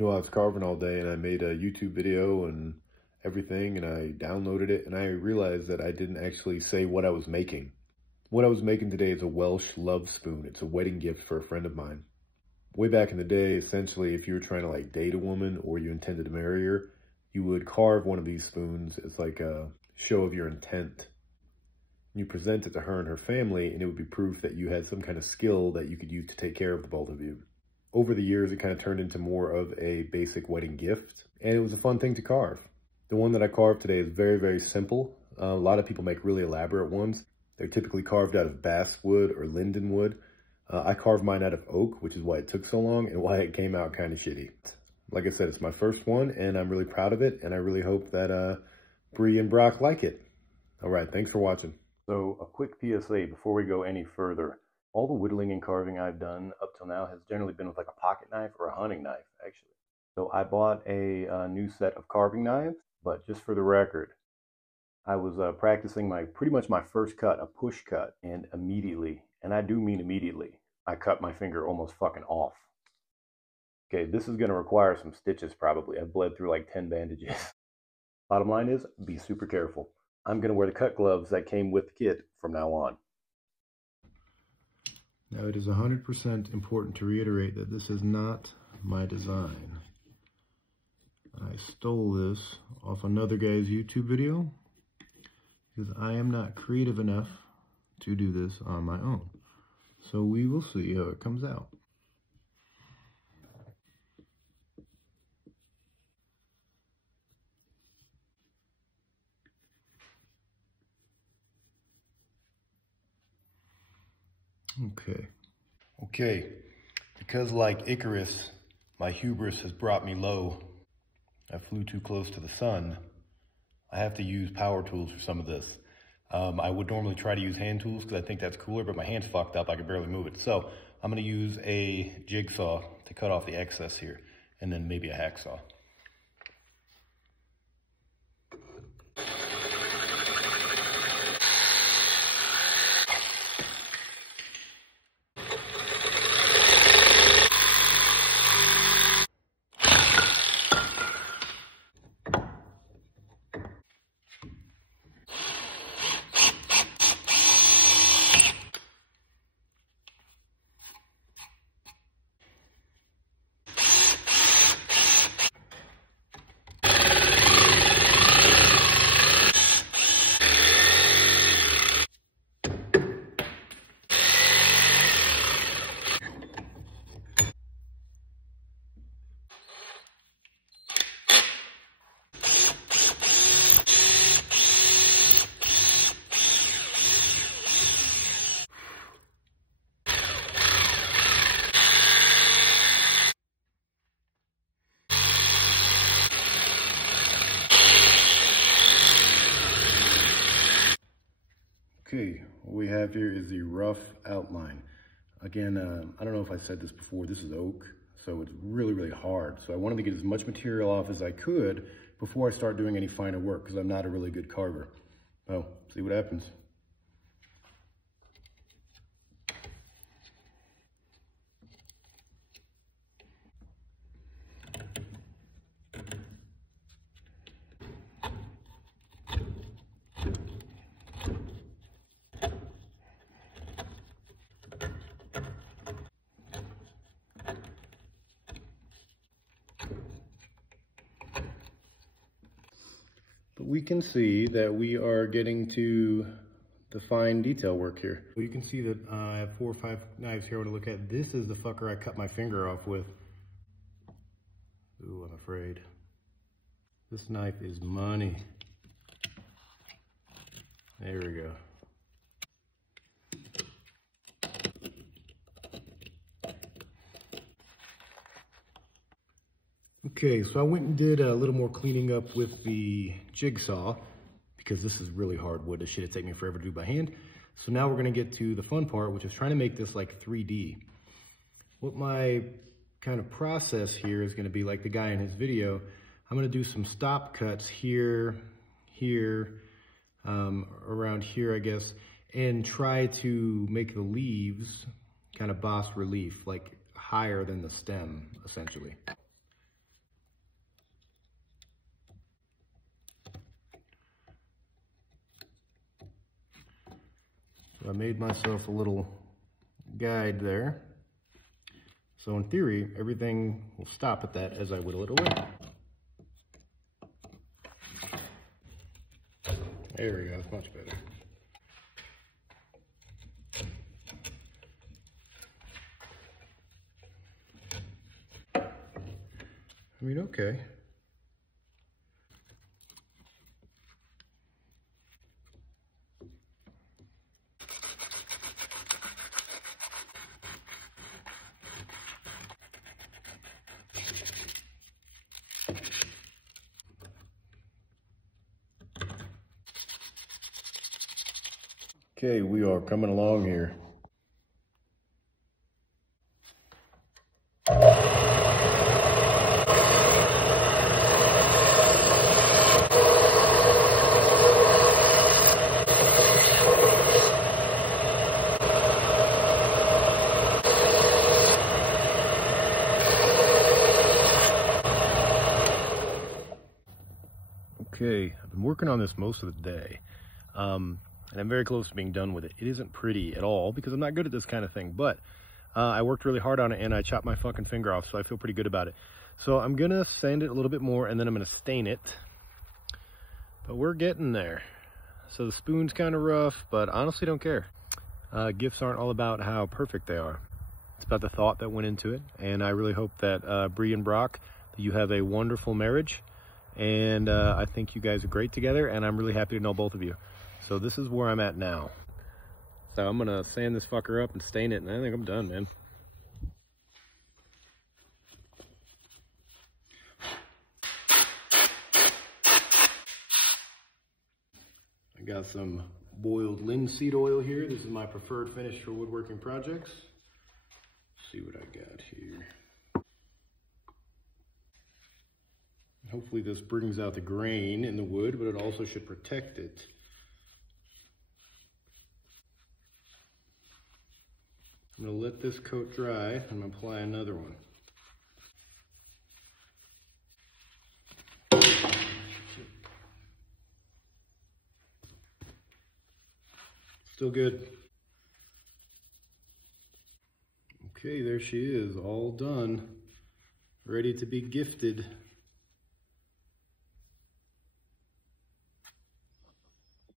You know, I was carving all day and I made a YouTube video and everything, and I downloaded it, and I realized that I didn't actually say what I was making. What I was making today is a Welsh love spoon. It's a wedding gift for a friend of mine. Way back in the day, essentially, if you were trying to like date a woman or you intended to marry her, you would carve one of these spoons as like a show of your intent. You present it to her and her family, and it would be proof that you had some kind of skill that you could use to take care of the both of you. Over the years, it kind of turned into more of a basic wedding gift, and it was a fun thing to carve. The one that I carved today is very, very simple. A lot of people make really elaborate ones. They're typically carved out of basswood or linden wood. I carved mine out of oak, which is why it took so long and why it came out kind of shitty. Like I said, it's my first one, and I'm really proud of it, and I really hope that Bree and Broc like it. All right, thanks for watching. So a quick PSA before we go any further. All the whittling and carving I've done up till now has generally been with like a pocket knife or a hunting knife, actually. So I bought a new set of carving knives, but just for the record, I was practicing pretty much my first cut, a push cut, and immediately, and I do mean immediately, I cut my finger almost fucking off. Okay, this is going to require some stitches probably. I've bled through like 10 bandages. Bottom line is, be super careful. I'm going to wear the cut gloves that came with the kit from now on. Now, it is 100% important to reiterate that this is not my design. I stole this off another guy's YouTube video because I am not creative enough to do this on my own. So we will see how it comes out. Okay, because like Icarus, my hubris has brought me low. I flew too close to the sun. I have to use power tools for some of this. I would normally try to use hand tools because I think that's cooler, but my hand's fucked up. I can barely move it. So I'm going to use a jigsaw to cut off the excess here, and then maybe a hacksaw. Okay, what we have here is the rough outline. Again, I don't know if I said this before, this is oak, so it's really, really hard. So I wanted to get as much material off as I could before I start doing any finer work, because I'm not a really good carver. Well, see what happens. But we can see that we are getting to the fine detail work here. Well, you can see that I have 4 or 5 knives here to look at. This is the fucker I cut my finger off with. Ooh, I'm afraid. This knife is money. There we go. Okay, so I went and did a little more cleaning up with the jigsaw because this is really hard wood. This shit would take me forever to do by hand. So now we're gonna get to the fun part, which is trying to make this like 3D. What my kind of process here is gonna be like the guy in his video. I'm gonna do some stop cuts here, around here, I guess, and try to make the leaves kind of bas relief, like higher than the stem, essentially. So I made myself a little guide there. So in theory, everything will stop at that as I whittle it away. There we go, it's much better. I mean, okay. Okay, we are coming along here. Okay, I've been working on this most of the day. And I'm very close to being done with it. It isn't pretty at all because I'm not good at this kind of thing, but I worked really hard on it and I chopped my fucking finger off, so I feel pretty good about it. So I'm gonna sand it a little bit more and then I'm gonna stain it, but we're getting there. So the spoon's kind of rough, but honestly don't care. Gifts aren't all about how perfect they are. It's about the thought that went into it, and I really hope that Bree and Broc, that you have a wonderful marriage, and I think you guys are great together, and I'm really happy to know both of you. So this is where I'm at now. So I'm gonna sand this fucker up and stain it, and I think I'm done, man. I got some boiled linseed oil here. This is my preferred finish for woodworking projects. Let's see what I got here. Hopefully this brings out the grain in the wood, but it also should protect it. I'm gonna let this coat dry and I'm gonna apply another one. Still good. Okay, there she is, all done, ready to be gifted.